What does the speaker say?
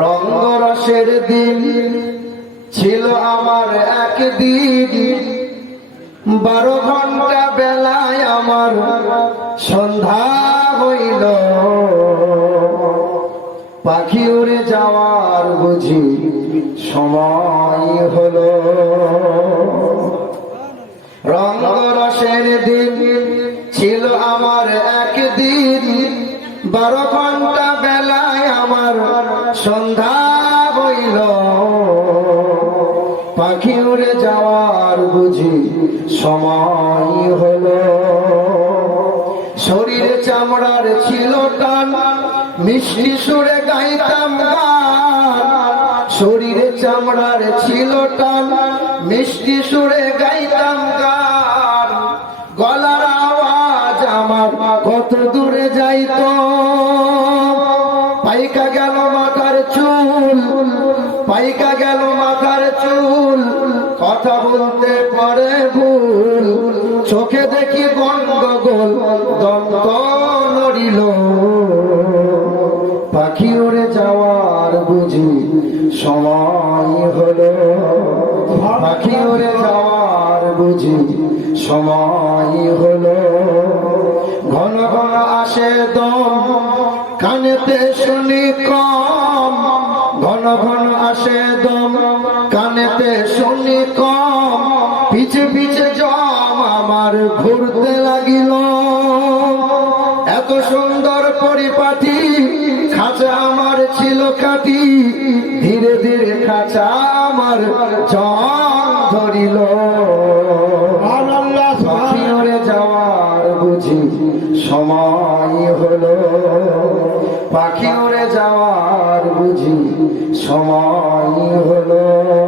রঙ্গরসের দিন ছিল আমার এক একদিন। বারো ঘণ্টা বেলায় আমার সন্ধ্যা হইল। পাখি উড়ে যাওয়ার বুঝি সময় হলো। রঙ্গরসের দিন ছিল আমার এক একদিন। বারো ঘণ্টা বেলায় আমার সন্ধ্যা হইল পাখি উড়ে যাওয়ার বুঝি সময় হলো। শরীরে চামড়ার ছিল টান, মিষ্টি সুরে গাইতাম শরীরে চামড়ার ছিল টান, মিষ্টি সুরে গাইতাম গান। গলার আওয়াজ আমার কত দূরে যাইতো পাইকা গেল মাথার চুল, পাইকা গেল মাথার চুল, কথা বলতে পারে ভুল, চোখে দেখি গন্ডগোল দন্ত নড়িল। পাখি উড়ে যাওয়ার বুঝি সময় হলো। পাখি উড়ে যাওয়ার বুঝি সময় হলো। ঘন ঘন আসে দম কানেতে শুনি কম। ঘন ঘন আসে দম কানেতে শুনি কম। পিছে পিছে জম আমার ঘুরতে লাগিল। এত সুন্দর পরিপাটি খাঁচা আমার ছিল কাটি ধীরে ধীরে খাঁচা আমার জম ধরিল। যাওয়ার বুঝি সময় হলো। পাখি উড়ে যাওয়ার বুঝি সময় হলো।